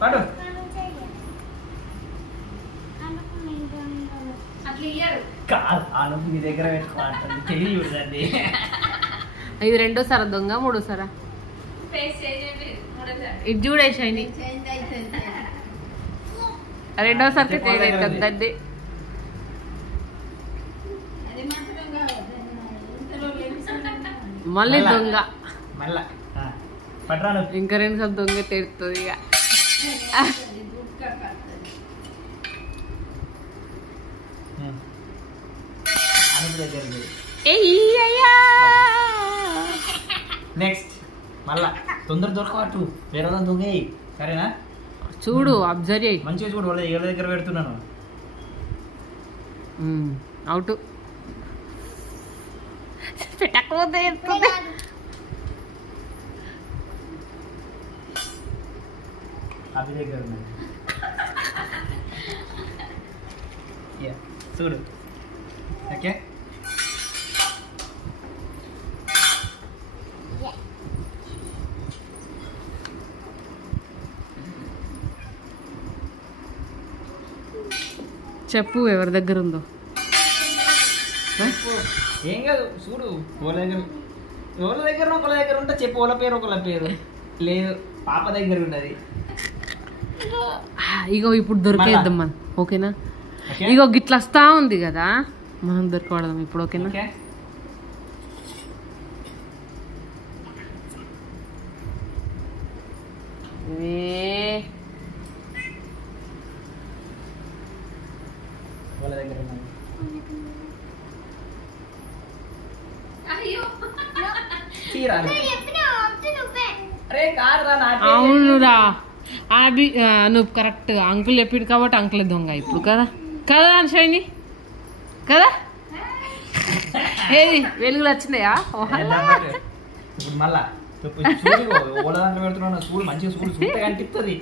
పాటు కాదు అనుపు నీ దగ్గర పెట్టుకోవాలి తెలియదండి. ఇది రెండోసారా దొంగ మూడోసారా ఇది చూడేసాయి రెండోసారికి చేయలేదు మళ్ళీ దొంగ మళ్ళా పట్రాను ఇంకా రెండుసార్లు దొంగ తెడుతుంది ఇక నెక్స్ట్ మళ్ళా తొందర దొరకవచ్చు వేరే దొంగ సరేనా చూడు అబ్జర్వ్ చేయి మంచిగా చూడు వాళ్ళ ఎవరి దగ్గర పెడుతున్నాను అవుట్ పెట్టకపోతే అవి దగ్గర ఉన్నాయి చూడు ఓకే చెప్పు ఎవరి దగ్గర ఉందో ఏం కాదు చూడు వాళ్ళ దగ్గర ఒకళ్ళ దగ్గర ఉంటే చెప్పు వాళ్ళ పేరు ఒకళ్ళ పేరు లేదు పాప దగ్గర ఉన్నది ఇగో ఇప్పుడు దొరికేద్దాం మనం ఓకేనా ఇగో గిట్లా వస్తా ఉంది కదా మనం దొరకవడదాం ఇప్పుడు ఓకేనా వాళ్ళ దగ్గర ఉన్నది అవునురా అది నువ్వు కరెక్ట్ అంకుల్ చెప్పిండు కాబట్టి అంకుల్ దొంగ ఇప్పుడు కదా కదా షైని కదా ఏది వెలుగులు వచ్చినాయా ఇప్పుడు మళ్ళా ఓల దాంట్లో పెడుతున్నాను చూడు మంచిగా చూడు చూస్తే కనిపిస్తుంది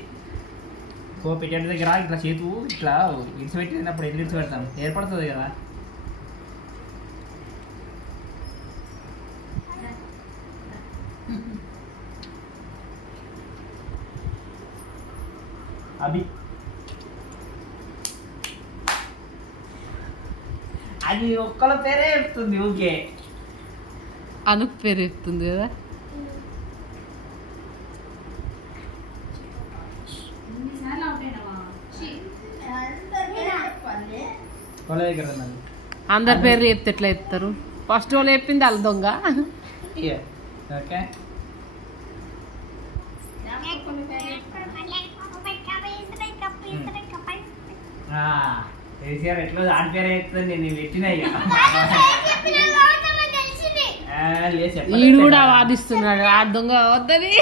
పెట్టే దగ్గర ఇట్లా చేతు ఇట్లా ఇడిచిపెట్టినప్పుడు ఎట్లా ఇడిచిపెడతాం ఏర్పడుతుంది కదా అభి అది ఒక్కళ్ళ పేరే చెప్తుంది ఊకే అనుకు పేరు చెప్తుంది కదా అందరి పేర్లు చెప్తే ఎట్లా చెప్తారు ఫస్ట్ వాళ్ళు చెప్పింది వాళ్ళ దొంగ ఓకే కేసీఆర్ ఎట్లా దాని పేరే చెప్తుంది నేను పెట్టినా వీడు కూడా వాదిస్తున్నాడు ఆ దొంగ వద్దని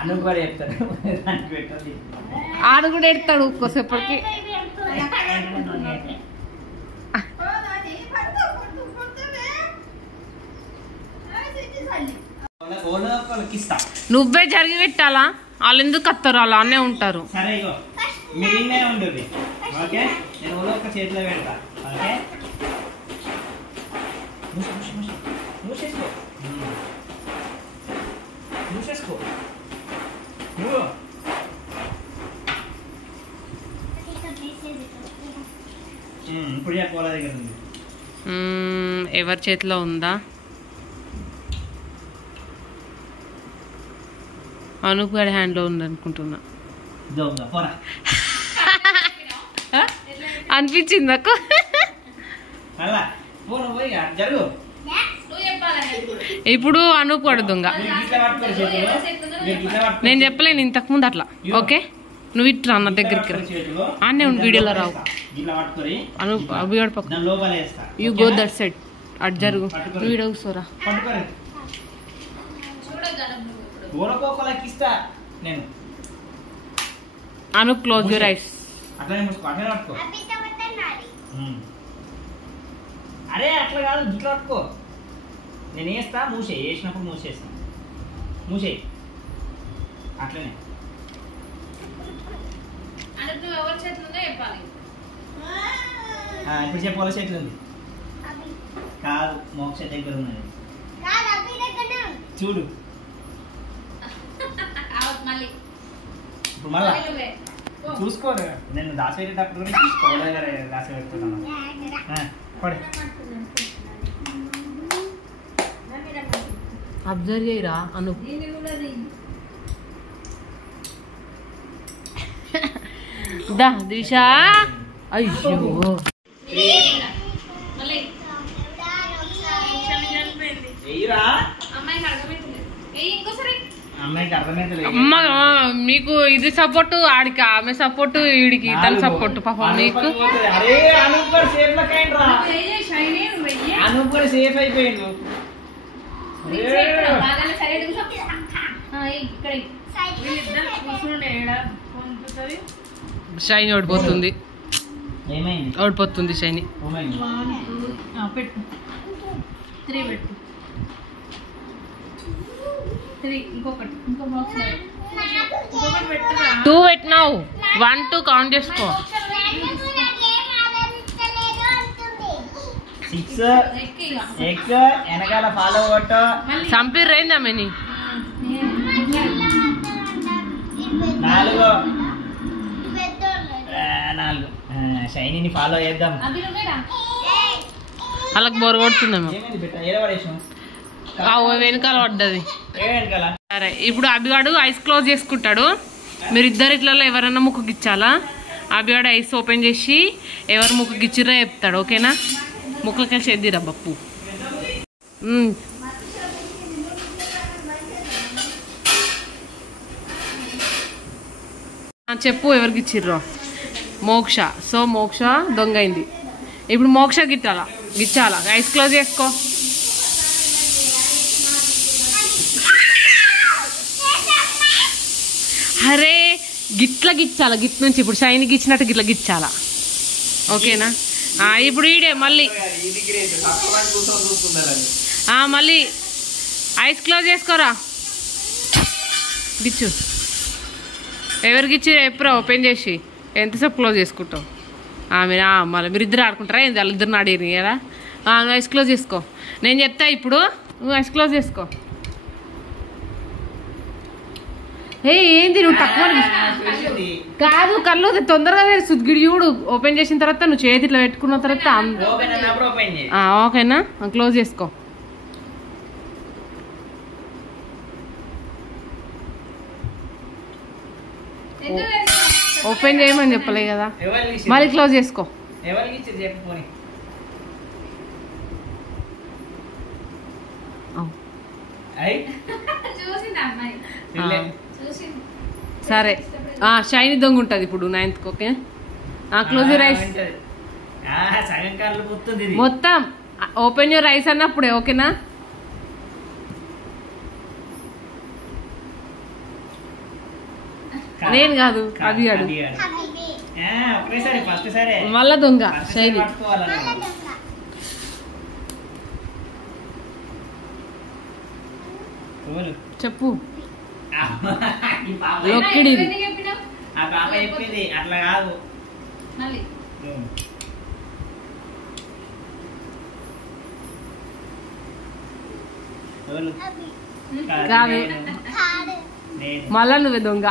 అను కూడా చెప్తాడు ఆడు కూడా ఎడతాడు ఒక్కోసేపటికి నువ్వే జరిగి పెట్టాలా వాళ్ళు ఎందుకు వస్తారు అలా అనే ఉంటారు సరే ఇగో మీరు ఇన్నే ఉండదు ఓకే నేను ఒక చేతిలో పెడతా ఓకే మూసేసుకో మూసేసుకో ఇప్పుడు చెప్పాల దగ్గర ఉంది ఎవరి చేతిలో ఉందా అనూప్ గారి హ్యాండ్లో ఉంది అనుకుంటున్నా అనిపించింది నాకు ఇప్పుడు అనూప్ గారు దొంగ నేను చెప్పలేను ఇంతకుముందు అట్లా ఓకే నువ్వు ఇట్రా అన్న దగ్గరికి అన్నీ ఉండి వీడియోలో రావు అనూప్ అభిగాడు పక్క యూ గో దట్ సైడ్ అటు జరుగు వీడియో కూర్చోరా అను క్లోజ్ యువర్ ఐస్ అరే అట్లా కాదు ఇట్లా పట్టుకో నేను వేస్తా మూసేయి వేసినప్పుడు మూసేస్తా మూసేయి అట్లనే ఇప్పుడు చెప్పాలి చేతులు ఉంది కాదు మోక్ష దగ్గర ఉన్నది చూడు ఇప్పుడు మళ్ళా చూసుకో, నేను దాచిపెట్టేటప్పుడు కూడా చూసుకోవాలి, దాచిపెడుతున్నాను. పడే అబ్జర్వ్ చేయరా అను. దా దిశా, అయ్యో అమ్మ, మీకు ఇది సపోర్ట్ ఆడికి, ఆమె సపోర్ట్ ఈడికి, ఇతని సపోర్ట్ పాపం మీకు. సేఫ్ అయిపోయిండు. షైని ఓడిపోతుంది, ఓడిపోతుంది షైని. టూ పెట్టినావు, 1 2 కౌంట్ చేసుకో. 6 వెనకాల ఫాలో కొట్టు. సంపీర్ రైందా మెని 4 షైనీని ఫాలో చేద్దాం. వాళ్ళకి బోర్ కొడుతుందేమో, వెనకాల పడ్డది. సరే, ఇప్పుడు అభిగాడు ఐస్ క్లోజ్ చేసుకుంటాడు. మీరు ఇద్దరు ఇట్లలో ఎవరైనా ముక్కు గిచ్చాలా? అభిగాడు ఐస్ ఓపెన్ చేసి ఎవరు ముక్కు గిచ్చిరా చెప్తాడు, ఓకేనా? ముక్కులకి చేద్దిరా బప్పు. చెప్పు ఎవరికి ఇచ్చిర్రో. మోక్ష. సో మోక్ష దొంగ అయింది. ఇప్పుడు మోక్ష గిచ్చాలా? ఐస్ క్లోజ్ చేసుకో. అరే గిట్ల గిచ్చాలా, గిట్ నుంచి ఇప్పుడు షైన్ గిచ్చినట్టు గిట్ల గిచ్చాలా, ఓకేనా? ఇప్పుడు ఈడే మళ్ళీ మళ్ళీ ఐస్ క్లోజ్ చేసుకోరా, గిచ్చు. ఎవరికి ఇచ్చి ఎప్పుడో ఓపెన్ చేసి ఎంతసేపు క్లోజ్ చేసుకుంటావు? మళ్ళీ మీరు ఇద్దరు ఆడుకుంటారా ఏంది? వాళ్ళిద్దరిని ఆడిరు కదా. నువ్వు ఐస్ క్లోజ్ చేసుకో, నేను చెప్తా ఇప్పుడు, నువ్వు ఐస్ క్లోజ్ చేసుకో. ఏంది నువ్వు తక్కువ కాదు, కళ్ళు తొందరగా తెలుస్తుంది. గిడియుడు ఓపెన్ చేసిన తర్వాత నువ్వు చేతి ఇట్లా పెట్టుకున్న తర్వాత ఓకేనా? క్లోజ్ చేసుకో. ఓపెన్ చేయమని చెప్పలే కదా, మళ్ళీ క్లోజ్ చేసుకో. సరే, షైనీ దొంగ ఉంటుంది ఇప్పుడు 9th, ఓకే? క్లోజ్ రైస్ మొత్తం ఓపెన్ యూర్ రైస్ అన్నప్పుడే, ఓకేనా? నేను కాదు, అది కాదు, మళ్ళా దొంగ షైనీ. చెప్పు. లొక్కిడి అట్లా కాదు, కాదు, మళ్ళా నువ్వే దొంగ.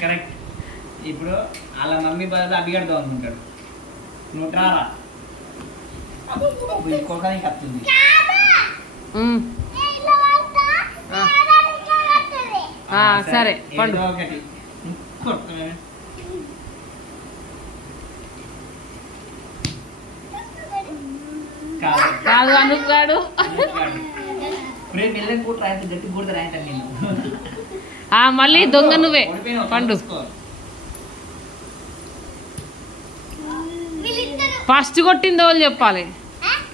కరెక్ట్. ఇప్పుడు వాళ్ళ మమ్మీ బదులు అభిగడతా అనుకుంటాడు. నువ్వు రారా, ఇంకొకరికి వస్తుంది. సరే పండు. ఒకటి కాదు అనుకున్నాడు. మళ్ళీ దొంగ నువ్వే పండు. ఫస్ట్ కొట్టింది వాళ్ళు చెప్పాలి,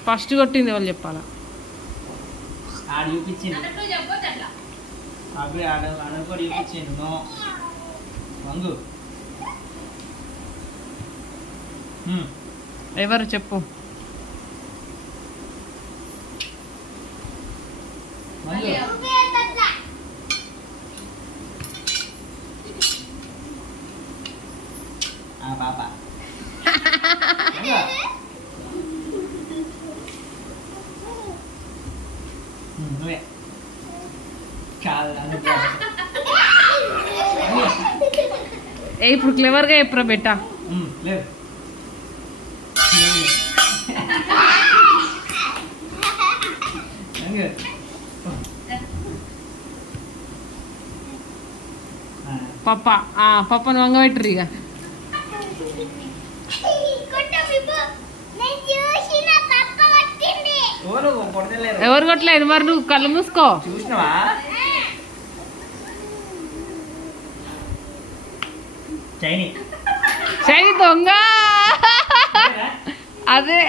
ఫస్ట్ కొట్టింది వాళ్ళు చెప్పాలా? ఎవరు చెప్పు. పాప కాదు ఇప్పుడు క్లెవర్గా ఎప్పుడో బెట్టా లేదు పప్పను వంగ పెట్టరు ఇక ఎవరు కొట్టలేదు మరి నువ్వు కళ్ళు మూసుకో చూసినావా చైని దొంగ అదే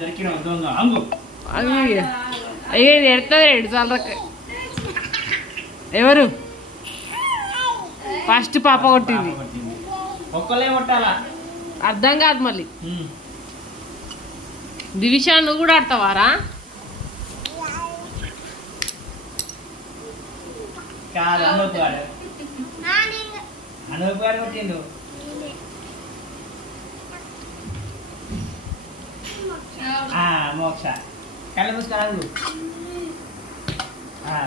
దొరికిన దొంగ అంగు అయ్యో ఇది ఎడుతుంది 2 సార్లు ఎవరు ఫస్ట్ పాప కొట్టింది ఒక్కలే కొట్టాలా అర్థం కాదు మళ్ళీ దివిషా నువ్వు కూడా ఆడతావారా కాదు అనూప్ గారు కొట్టిండు మోక్ష కళ్ళ మూసుకున్నాడు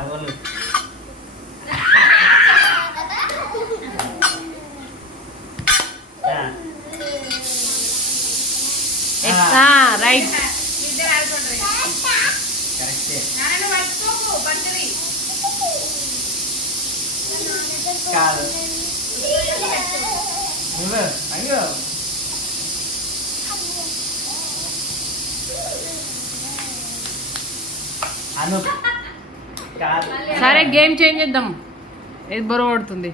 వాళ్ళు రైట్ కరెక్టే కాదు నువ్వు అయ్యో అనూప్ కాదు సరే గేమ్ చేంజ్ చేద్దాం ఏది బరువు పడుతుంది